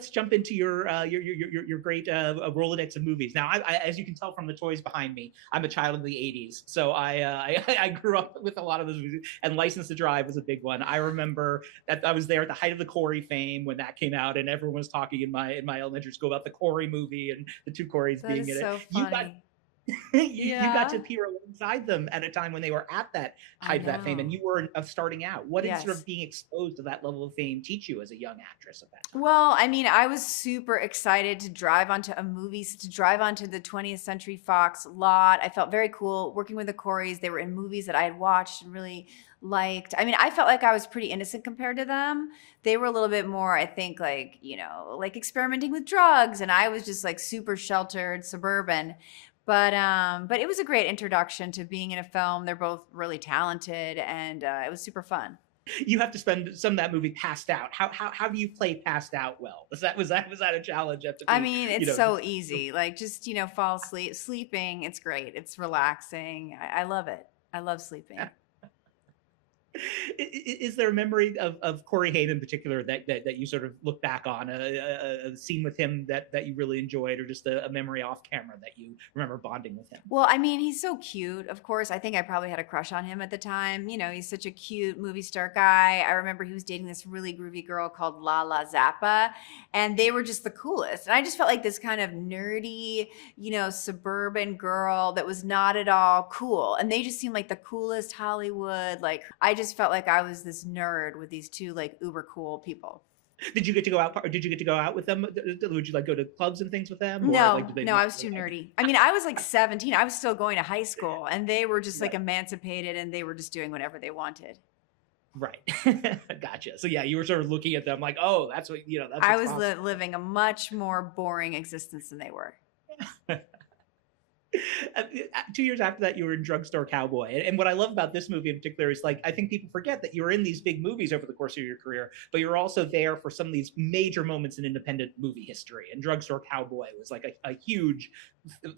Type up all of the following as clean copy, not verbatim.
let's jump into your great Rolodex of movies. Now, as you can tell from the toys behind me, I'm a child of the '80s, so I grew up with a lot of those movies, and License to Drive was a big one. I remember that I was there at the height of the Corey fame when that came out, and everyone was talking in my elementary school about the Corey movie and the two Corys That being is in it. so You got funny. you got to Yeah, appear alongside them at a time when they were at that I height of that fame, and know. you were starting out. What did sort of Yes. being exposed to that level of fame teach you as a young actress at that time? Well, I mean, I was super excited to drive onto a movie, to drive onto the 20th Century Fox lot. I felt very cool working with the Coreys. They were in movies that I had watched and really liked. I mean, I felt like I was pretty innocent compared to them. They were a little bit more, I think, like, like experimenting with drugs, and I was just like super sheltered, suburban. But it was a great introduction to being in a film. They're both really talented, and it was super fun. You have to spend some of that movie passed out. How do you play passed out well? Was that a challenge? Have to I be mean, it's so easy. Like just, fall asleep. Sleeping, it's great. It's relaxing. I love it. I love sleeping. Is there a memory of Corey Haim in particular that you sort of look back on a scene with him that you really enjoyed, or just a memory off camera that you remember bonding with him? Well, I mean, he's so cute. Of course, I think I probably had a crush on him at the time. He's such a cute movie star guy. I remember he was dating this really groovy girl called Lala Zappa, and they were just the coolest. And I just felt like this kind of nerdy, suburban girl that was not at all cool. And they just seemed like the coolest Hollywood. Like, I just felt like I was this nerd with these two like uber cool people. Did you get to go out? Or did you get to go out with them? Would you like go to clubs and things with them, or like No, did they? no, I was too nerdy. I mean, I was like 17. I was still going to high school, and they were just like Right, emancipated, and they were just doing whatever they wanted. right. Gotcha. So yeah, you were sort of looking at them like, oh, that's what that's I what's was possible. living a much more boring existence than they were. 2 years after that, you were in Drugstore Cowboy. And what I love about this movie in particular is, like, I think people forget that you were in these big movies over the course of your career, but you're also there for some of these major moments in independent movie history. And Drugstore Cowboy was like a huge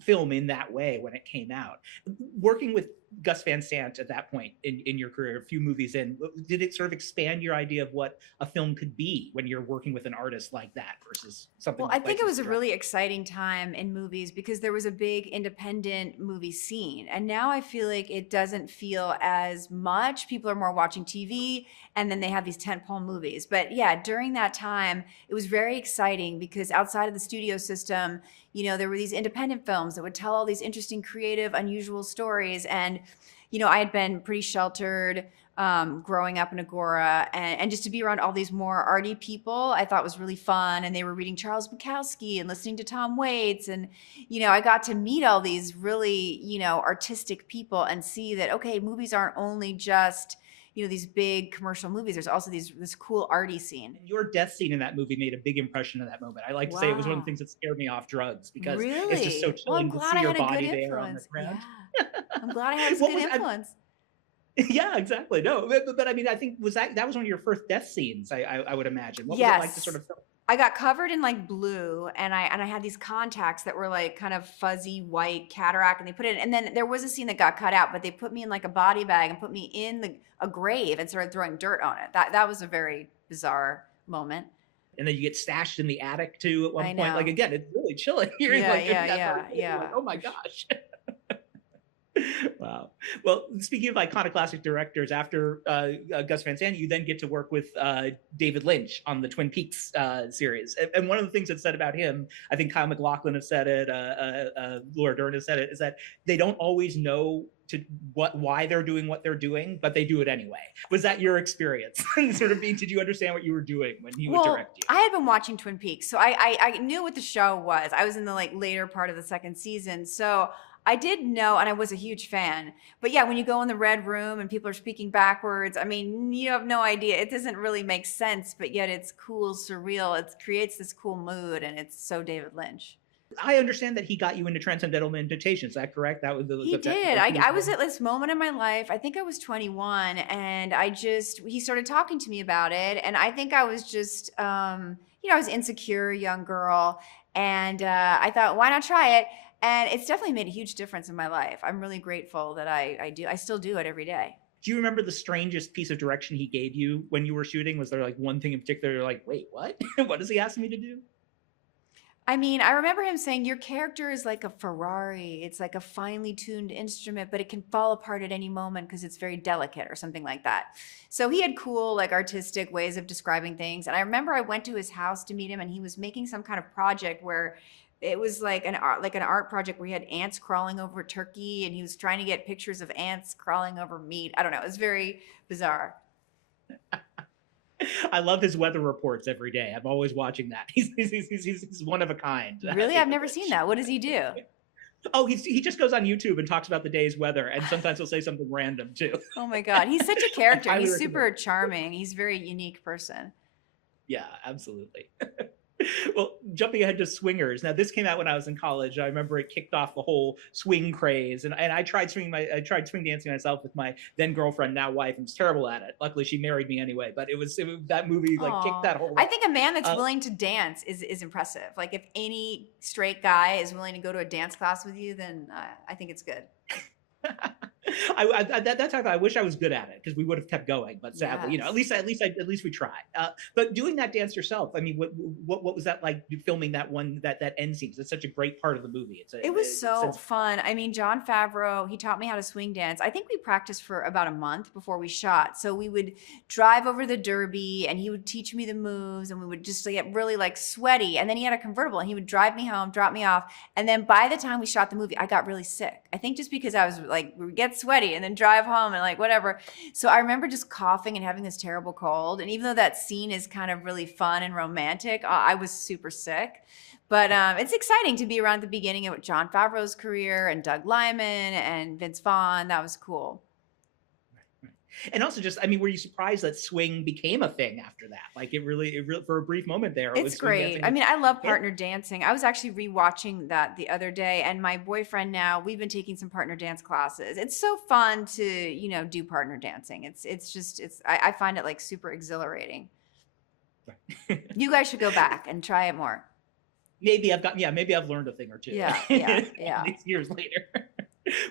film in that way when it came out. Working with Gus Van Sant at that point in your career, a few movies in, did it sort of expand your idea of what a film could be when you're working with an artist like that versus something Well, I like think it License was to a Drive? really exciting time in movies because there was a big independent movie scene. And now I feel like it doesn't feel as much. People are more watching TV and then they have these tentpole movies. But yeah, during that time, it was very exciting because outside of the studio system, there were these independent films that would tell all these interesting, creative, unusual stories. And I had been pretty sheltered growing up in Agora, and just to be around all these more arty people, I thought was really fun. And they were reading Charles Bukowski and listening to Tom Waits, and I got to meet all these really artistic people and see that okay, movies aren't only just these big commercial movies. There's also this cool arty scene. Your death scene in that movie made a big impression in that moment. I like to say it was one of the Wow. things that scared me off drugs, because it's just so Really? Well, I'm chilling to glad see I your had a good body there on the influence. ground. Yeah. I'm glad I had a What good was I, influence. yeah, exactly. No, but I mean, I think that was one of your first death scenes. I would imagine. What was it like to sort Yes. of film? I got covered in like blue, and I had these contacts that were like kind of fuzzy white cataract, and they put it in, and then there was a scene that got cut out, but they put me in like a body bag and put me in a grave and started throwing dirt on it. That was a very bizarre moment. And then you get stashed in the attic too at one I point. Like, know. again, it's really chilling hearing Yeah, like yeah, that very yeah, quickly. You're like, yeah. oh my gosh. Wow. Well, speaking of iconoclastic directors, after Gus Van Sant, you then get to work with David Lynch on the Twin Peaks series. And one of the things that's said about him, I think Kyle MacLachlan has said it, Laura Dern has said it, is that they don't always know why they're doing what they're doing, but they do it anyway. Was that your experience? Sort of being, did you understand what you were doing when he would Well, direct you? I had been watching Twin Peaks, so I knew what the show was. I was in the like later part of the second season, so I did know, and I was a huge fan. But yeah, when you go in the red room and people are speaking backwards, I mean, you have no idea. It doesn't really make sense, but yet it's cool, surreal. It creates this cool mood, and it's so David Lynch. I understand that he got you into transcendental meditation. Is that correct? That was He did. like he was I the was one. at this moment in my life. I think I was 21, and he started talking to me about it. And I think I was just, I was insecure, young girl. And I thought, why not try it? And it's definitely made a huge difference in my life. I'm really grateful that I still do it every day. Do you remember the strangest piece of direction he gave you when you were shooting? Was there like one thing in particular you're like, wait, what? What does he ask me to do? I mean, I remember him saying, your character is like a Ferrari. It's like a finely tuned instrument, but it can fall apart at any moment because it's very delicate or something like that. So he had cool, like artistic ways of describing things. And I remember I went to his house to meet him and he was making some kind of project where it was like an art project where he had ants crawling over turkey and he was trying to get pictures of ants crawling over meat. I don't know. It was very bizarre. I love his weather reports every day. I'm always watching that. He's one of a kind, Really? I've David never seen Lynch. that. What does he do? Oh, he just goes on YouTube and talks about the day's weather, and sometimes he'll say something random too. Oh my God. He's such a I character. highly He's recommend. super charming. He's a very unique person. Yeah, absolutely. Well, jumping ahead to Swingers. Now, this came out when I was in college. I remember it kicked off the whole swing craze, and I tried I tried swing dancing myself with my then girlfriend, now wife, and was terrible at it. Luckily, she married me anyway. But it was that movie like kicked Oh, that whole I off. think a man that's Uh, willing to dance is impressive. Like if any straight guy is willing to go to a dance class with you, then I think it's good. that's how I wish I was good at it because we would have kept going. But sadly, Yes. at least we tried. But doing that dance yourself, I mean, what was that like? Filming that one that end scene? It's such a great part of the movie. It was It's so fun. I mean, John Favreau, he taught me how to swing dance. I think we practiced for about a month before we shot. So we would drive over the Derby and he would teach me the moves and we would just get really like sweaty. And then he had a convertible and he would drive me home, drop me off. And then by the time we shot the movie, I got really sick. I think just because I was like, we would get sweaty and then drive home and like whatever. So I remember just coughing and having this terrible cold. And even though that scene is kind of really fun and romantic, I was super sick. But it's exciting to be around the beginning of John Favreau's career and Doug Liman and Vince Vaughn. That was cool. and also just, I mean, were you surprised that swing became a thing after that? Like it really for a brief moment there, it It's was swing great. dancing. I mean, I love Yeah. partner dancing. I was actually rewatching that the other day, and my boyfriend now, we've been taking some partner dance classes. It's so fun to, do partner dancing. I find it like super exhilarating. You guys should go back and try it more. Maybe I've learned a thing or two Yeah, yeah, all yeah. these years later.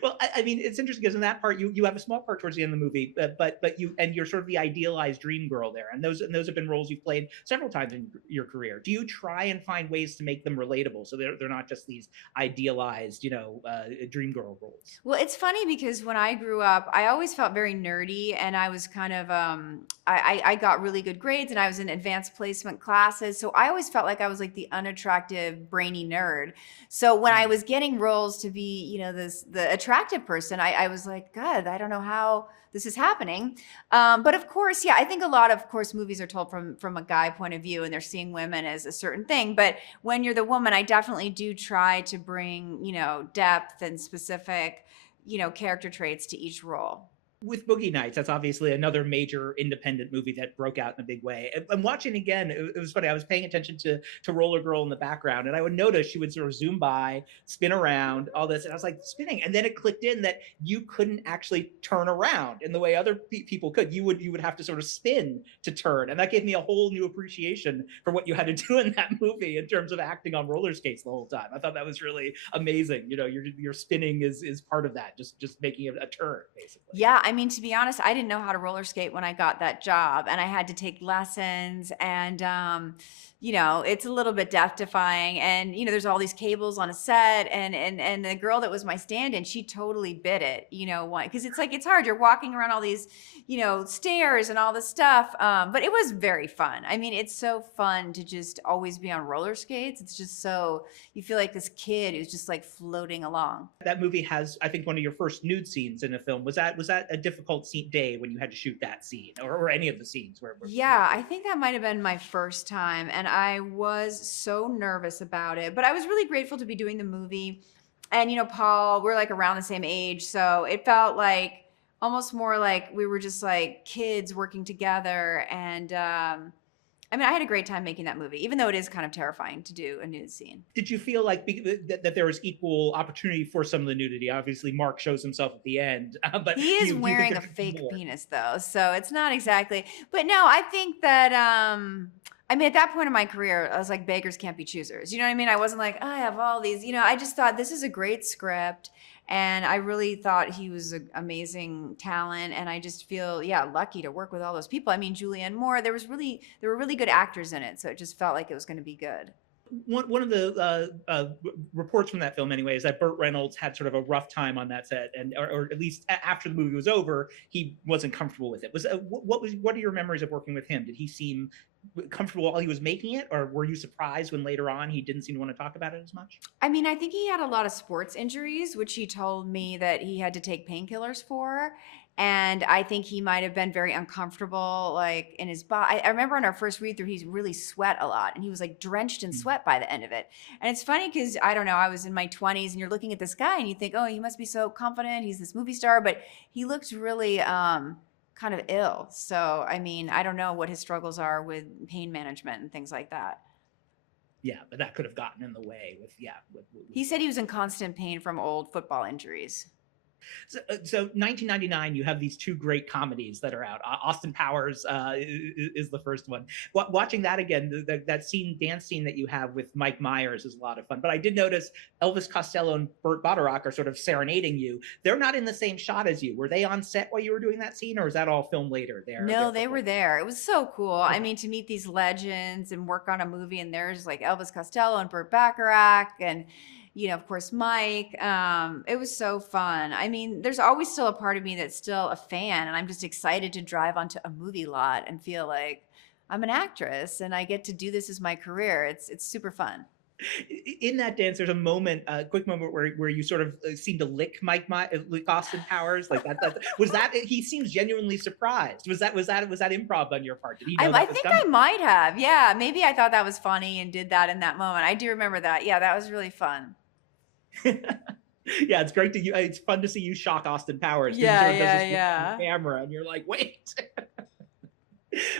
Well, I mean, it's interesting because in that part, you have a small part towards the end of the movie, but you're sort of the idealized dream girl there, and those have been roles you've played several times in your career. Do you try and find ways to make them relatable so they're not just these idealized, dream girl roles? Well, it's funny because when I grew up, I always felt very nerdy and I was kind of, I got really good grades and I was in advanced placement classes. So I always felt like I was like the unattractive, brainy nerd. So when I was getting roles to be, the attractive person, I was like, God, I don't know how this is happening. But of course, yeah, I think a lot of course movies are told from a guy point of view and they're seeing women as a certain thing. But when you're the woman, I definitely do try to bring, depth and specific, character traits to each role. With Boogie Nights, that's obviously another major independent movie that broke out in a big way. And watching again, it was funny. I was paying attention to Roller Girl in the background, and I would notice she would sort of zoom by, spin around, all this, and I was like spinning. And then it clicked in that you couldn't actually turn around in the way other people could. You would have to sort of spin to turn, and that gave me a whole new appreciation for what you had to do in that movie in terms of acting on roller skates the whole time. I thought that was really amazing. Your spinning is part of that, just making a turn basically. Yeah, I mean, to be honest, I didn't know how to roller skate when I got that job, and I had to take lessons. And it's a little bit death defying. And there's all these cables on a set, and the girl that was my stand-in, she totally bit it. Because it's hard. You're walking around all these stairs and all this stuff. But it was very fun. I mean, it's so fun to just always be on roller skates. It's just so you feel like this kid who's just like floating along. That movie has, I think, one of your first nude scenes in a film. Was that a difficult day when you had to shoot that scene, or any of the scenes where Yeah, I think that might have been my first time, and I was so nervous about it. But I was really grateful to be doing the movie. And Paul, we're like around the same age, so it felt like almost more like we were just like kids working together. And I mean, I had a great time making that movie, even though it is kind of terrifying to do a nude scene. did you feel like that there was equal opportunity for some of the nudity? Obviously, Mark shows himself at the end, but He is do you think wearing there a could be fake more? penis though, so it's not exactly. But no, I think that I mean at that point in my career, I was like beggars can't be choosers. You know what I mean? I wasn't like, oh, I have all these, I just thought this is a great script and I really thought he was an amazing talent and I just feel lucky to work with all those people. I mean, Julianne Moore, there were really good actors in it, so it just felt like it was going to be good. One of the reports from that film, anyway, is that Burt Reynolds had sort of a rough time on that set, and or at least after the movie was over, he wasn't comfortable with it. What are your memories of working with him? Did he seem comfortable while he was making it, or were you surprised when later on he didn't seem to want to talk about it as much? I mean, I think he had a lot of sports injuries, which he told me that he had to take painkillers for. And I think he might have been very uncomfortable, like in his body. I remember on our first read through, he really sweat a lot and he was like drenched in sweat by the end of it. And it's funny because I don't know, I was in my 20s and you're looking at this guy and you think, oh, he must be so confident. He's this movie star, but he looked really kind of ill. So, I mean, I don't know what his struggles are with pain management and things like that. Yeah, but that could have gotten in the way with He said he was in constant pain from old football injuries. So 1999, you have these two great comedies that are out. Austin Powers is the first one. Watching that again, that dance scene that you have with Mike Myers is a lot of fun. But I did notice Elvis Costello and Burt Bacharach are sort of serenading you. They're not in the same shot as you. Were they on set while you were doing that scene, or is that all filmed later? No, they were there. It was so cool. I mean, to meet these legends and work on a movie, and there's like Elvis Costello and Burt Bacharach and of course, Mike. It was so fun. I mean, there's always still a part of me that's still a fan, and I'm just excited to drive onto a movie lot and feel like I'm an actress and I get to do this as my career. It's super fun. In that dance, there's a quick moment where you sort of seem to lick lick Austin Powers, like that. Was that? He seems genuinely surprised. Was that improv on your part? Did he know I think I might have. Yeah, maybe I thought that was funny and did that in that moment. I do remember that. Yeah, that was really fun. Yeah, it's great it's fun to see you shock Austin Powers. Yeah. Camera, and you're like, wait.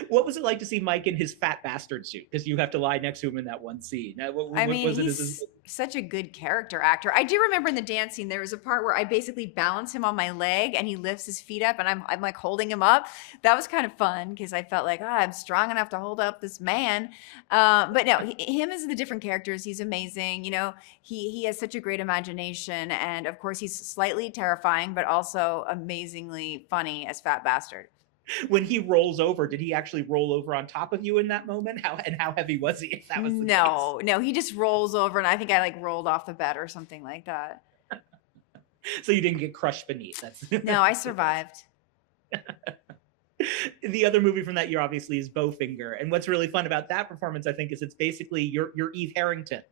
What was it like to see Mike in his fat bastard suit? Because you have to lie next to him in that one scene. He's such a good character actor. I do remember in the dance scene, there was a part where I basically balance him on my leg and he lifts his feet up and I'm like holding him up. That was kind of fun because I felt like, I'm strong enough to hold up this man. But no, him as the different characters, he's amazing. He has such a great imagination. And of course, he's slightly terrifying, but also amazingly funny as Fat Bastard. When he rolls over, did he actually roll over on top of you in that moment? How heavy was he? If that was the case? No, he just rolls over, and I think I like rolled off the bed or something like that. So you didn't get crushed beneath. No, I survived. The other movie from that year, obviously, is Bowfinger, and what's really fun about that performance, I think, is it's basically your Eve Harrington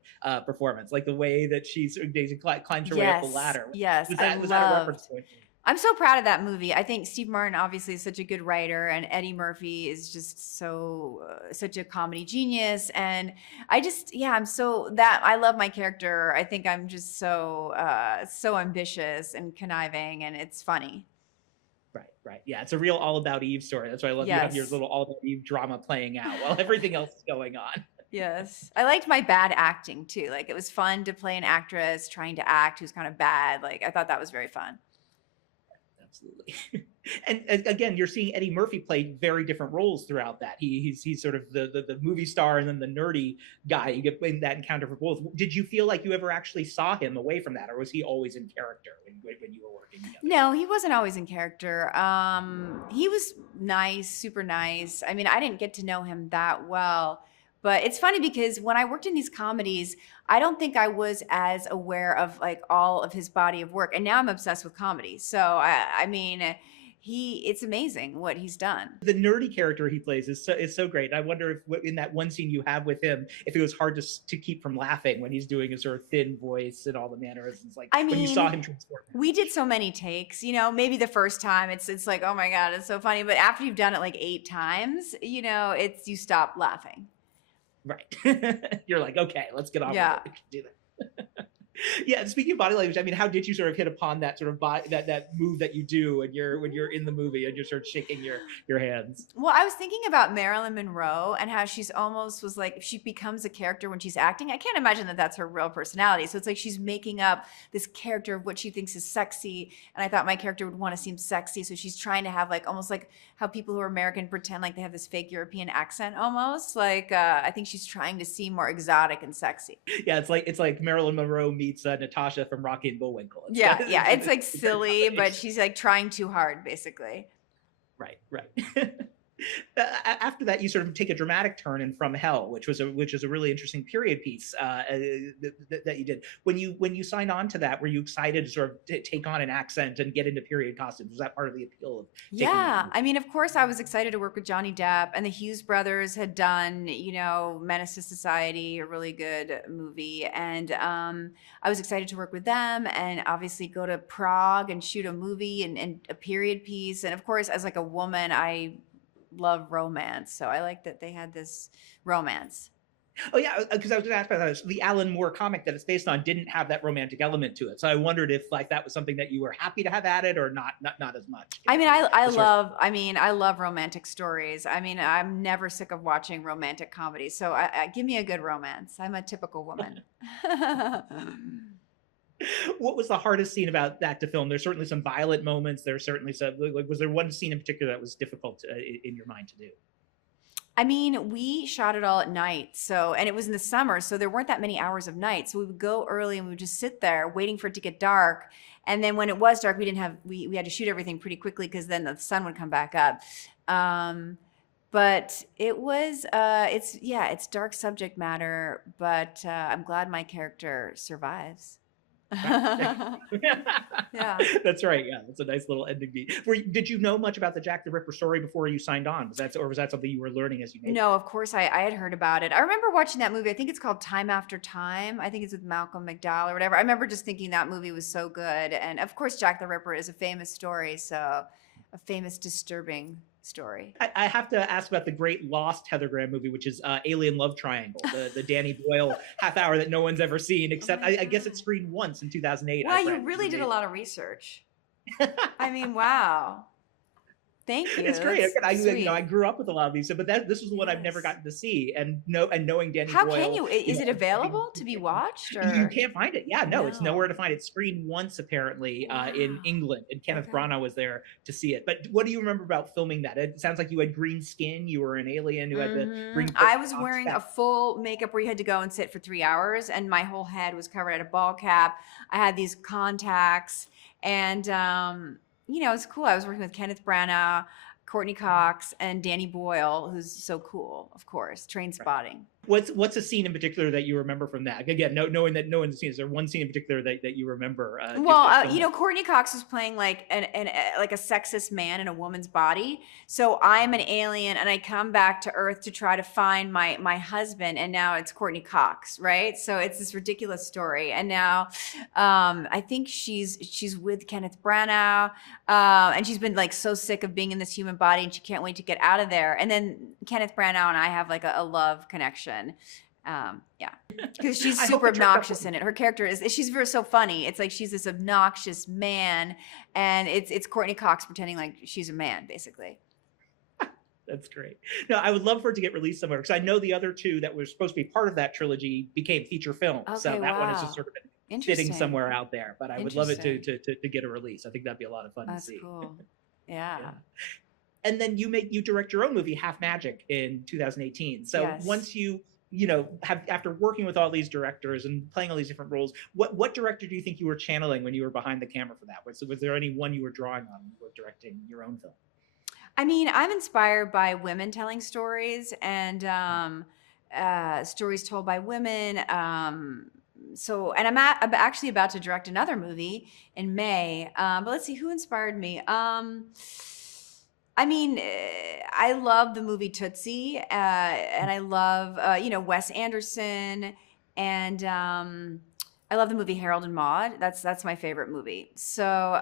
performance, like the way that Daisy climbs her way up the ladder. Yes, was that a reference point? I'm so proud of that movie. I think Steve Martin obviously is such a good writer, and Eddie Murphy is just such a comedy genius. And I love my character. I think I'm just so ambitious and conniving, and it's funny. Right. Yeah, it's a real All About Eve story. That's why I love you have your little All About Eve drama playing out while everything else is going on. Yes. I liked my bad acting too. Like, it was fun to play an actress trying to act who's kind of bad. Like, I thought that was very fun. Absolutely. And again, you're seeing Eddie Murphy play very different roles throughout that. He's sort of the movie star and then the nerdy guy. You get in that encounter for both. Did you feel like you ever actually saw him away from that, or was he always in character when you were working together? No, he wasn't always in character. He was nice, super nice. I mean, I didn't get to know him that well. But it's funny because when I worked in these comedies, I don't think I was as aware of like all of his body of work. And now I'm obsessed with comedy. So I mean, it's amazing what he's done. The nerdy character he plays is so great. I wonder if in that one scene you have with him, if it was hard to keep from laughing when he's doing his sort of thin voice and all the mannerisms. Like, when you saw him transform. We did so many takes, maybe the first time it's like, oh my God, it's so funny. But after you've done it like 8 times, you stop laughing. Right. You're like, okay, let's get on with it. We can do that. Yeah. Speaking of body language, I mean, how did you sort of hit upon that sort of that move that you do when you're in the movie and you're sort of shaking your hands? Well, I was thinking about Marilyn Monroe and how she's almost was like, if she becomes a character when she's acting, I can't imagine that that's her real personality. So it's like she's making up this character of what she thinks is sexy. And I thought my character would want to seem sexy. So she's trying to have like almost like how people who are American pretend like they have this fake European accent almost. Like I think she's trying to seem more exotic and sexy. Yeah, it's like Marilyn Monroe meets Natasha from Rocky and Bullwinkle. It's like silly, but she's like trying too hard, basically. Right. After that, you sort of take a dramatic turn in From Hell, which is a really interesting period piece that you did. When you signed on to that, were you excited to sort of take on an accent and get into period costumes? Was that part of the appeal of taking that Yeah, movie? I mean, of course, I was excited to work with Johnny Depp, and the Hughes brothers had done, Menace to Society, a really good movie, and I was excited to work with them, and obviously go to Prague and shoot a movie and a period piece, and of course, as like a woman, I love romance, so I like that they had this romance. Oh yeah, because I was going to ask about that. The Alan Moore comic that it's based on didn't have that romantic element to it, so I wondered if like that was something that you were happy to have added or not as much. I mean, I The sort of love, I love romantic stories. I mean, I'm never sick of watching romantic comedies. So give me a good romance. I'm a typical woman. what was the hardest scene about that to film? There's certainly some violent moments. There's certainly some. Like, was there one scene in particular that was difficult in your mind to do? I mean, we shot it all at night. So, and it was in the summer. So there weren't that many hours of night. So we would go early and we would just sit there waiting for it to get dark. And then when it was dark, we had to shoot everything pretty quickly because then the sun would come back up. But it was, it's dark subject matter, but I'm glad my character survives. Yeah. That's right. Yeah, that's a nice little ending beat. Did you know much about the Jack the Ripper story before you signed on? Was that something you were learning as you made it? No, of course I had heard about it. I remember watching that movie. I think it's called Time After Time. I think it's with Malcolm McDowell or whatever. I remember just thinking that movie was so good. And of course, Jack the Ripper is a famous story. So a famous, disturbing story. I have to ask about the great Lost Heather Graham movie, which is Alien Love Triangle, the Danny Boyle half hour that no one's ever seen, except I guess it screened once in 2008. Wow, you really did a lot of research. I mean, wow. Thank you. It's great. Sweet. I grew up with a lot of these, but this is one I've never gotten to see. And knowing Danny How Boyle, can you? Is it available to be watched? Or? You can't find it. Yeah, no, it's nowhere to find. It screened once apparently in England, and Kenneth Branagh was there to see it. But what do you remember about filming that? It sounds like you had green skin. You were an alien who had the green. I was wearing a full makeup where you had to go and sit for 3 hours, and my whole head was covered at a ball cap. I had these contacts, and it's cool. I was working with Kenneth Branagh, Courtney Cox, and Danny Boyle, who's so cool, of course. Train spotting. What's a scene in particular that you remember from that? Again, knowing that no one's seen. Is there one scene in particular that you remember? Courtney Cox was playing like like a sexist man in a woman's body. So I'm an alien, and I come back to Earth to try to find my husband, and now it's Courtney Cox, right? So it's this ridiculous story, and now I think she's with Kenneth Branagh, and she's been like so sick of being in this human body, and she can't wait to get out of there. And then Kenneth Branagh and I have like a love connection. Because she's super obnoxious in it. Her character she's so funny. It's like she's this obnoxious man, and it's Courtney Cox pretending like she's a man, basically. That's great. No, I would love for it to get released somewhere, because I know the other two that were supposed to be part of that trilogy became feature films. Okay, so that one is just sort of sitting somewhere out there. But I would love it to get a release. I think that'd be a lot of fun to see. That's cool. Yeah. And then you direct your own movie, Half Magic, in 2018. So once you have, after working with all these directors and playing all these different roles, what director do you think you were channeling when you were behind the camera for that? Was there any one you were drawing on when you were directing your own film? I mean, I'm inspired by women telling stories and stories told by women. And I'm actually about to direct another movie in May. But let's see, who inspired me? I mean, I love the movie Tootsie, and I love, Wes Anderson, and I love the movie Harold and Maude. That's my favorite movie. So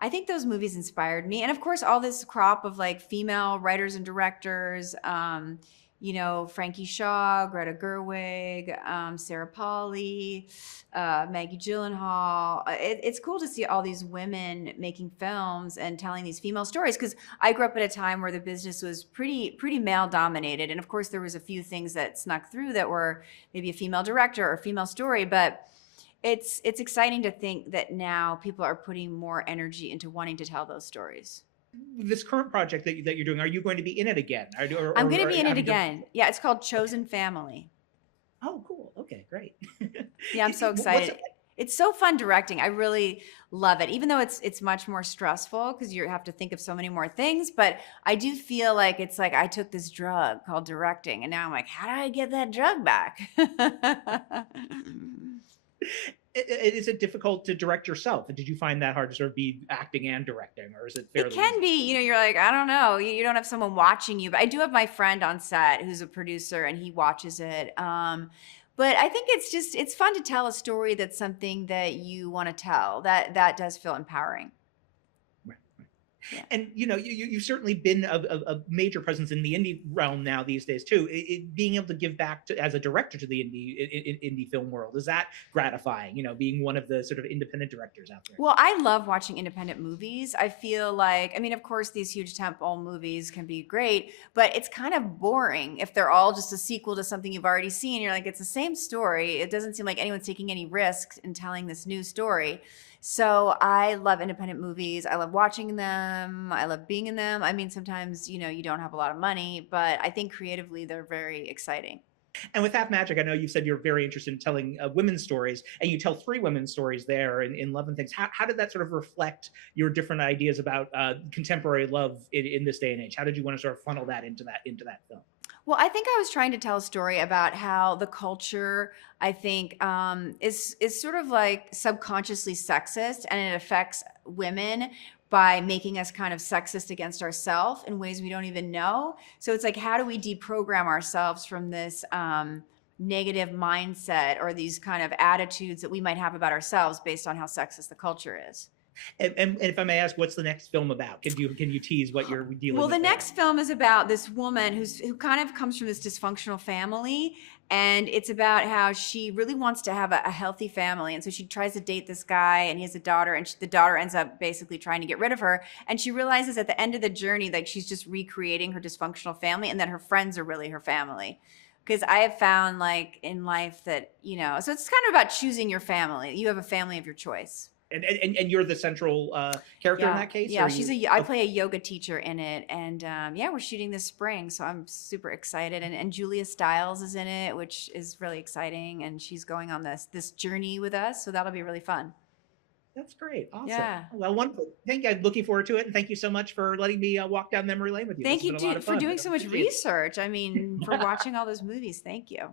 I think those movies inspired me. And of course, all this crop of like female writers and directors, Frankie Shaw, Greta Gerwig, Sarah Polley, Maggie Gyllenhaal. It's cool to see all these women making films and telling these female stories, because I grew up at a time where the business was pretty male dominated. And of course, there was a few things that snuck through that were maybe a female director or a female story, but it's exciting to think that now people are putting more energy into wanting to tell those stories. This current project that you're doing, are you going to be in it again? I'm going to be in it again. Yeah, it's called Chosen Family. Oh, cool. Okay, great. Yeah, I'm so excited. It's so fun directing. I really love it, even though it's much more stressful because you have to think of so many more things. But I do feel like it's like I took this drug called directing, and now I'm like, how do I get that drug back? Is it difficult to direct yourself? And did you find that hard to sort of be acting and directing, or is it It fairly can easy? be, you're like, I don't know, you don't have someone watching you, but I do have my friend on set who's a producer and he watches it. But I think it's fun to tell a story that's something that you want to tell. That does feel empowering. Right, right. Yeah. And you've certainly been a major presence in the indie realm now these days too. Being able to give back to, as a director to the indie film world, is that gratifying? Being one of the sort of independent directors out there. Well, I love watching independent movies. I feel like, I mean, of course, these huge tentpole movies can be great, but it's kind of boring if they're all just a sequel to something you've already seen. You're like, it's the same story. It doesn't seem like anyone's taking any risks in telling this new story. So I love independent movies. I love watching them. I love being in them. I mean, sometimes, you don't have a lot of money, but I think creatively they're very exciting. And with Half Magic, I know you said you're very interested in telling women's stories, and you tell three women's stories there in Love and Things. How did that sort of reflect your different ideas about contemporary love in this day and age? How did you want to sort of funnel that into that film? Well, I think I was trying to tell a story about how the culture, I think, is sort of like subconsciously sexist, and it affects women by making us kind of sexist against ourselves in ways we don't even know. So it's like, how do we deprogram ourselves from this negative mindset or these kind of attitudes that we might have about ourselves based on how sexist the culture is? And if I may ask, what's the next film about? Can you tease what you're dealing Well, with the there? next film is about this woman who kind of comes from this dysfunctional family, and it's about how she really wants to have a healthy family, and so she tries to date this guy, and he has a daughter, and the daughter ends up basically trying to get rid of her, and she realizes at the end of the journey, like, she's just recreating her dysfunctional family, and that her friends are really her family. Because I have found, like, in life that, so it's kind of about choosing your family. You have a family of your choice. And you're the central character in Yeah, that case, or yeah. are you? I Okay. play a yoga teacher in it, and yeah, we're shooting this spring, so I'm super excited. And Julia Stiles is in it, which is really exciting, and she's going on this journey with us, so that'll be really fun. That's great. Awesome. Yeah. Well, wonderful. I'm looking forward to it, and thank you so much for letting me walk down memory lane with you. This Thank has been you a lot of for fun. I doing so much appreciate it. research. I mean, for watching all those movies. Thank you.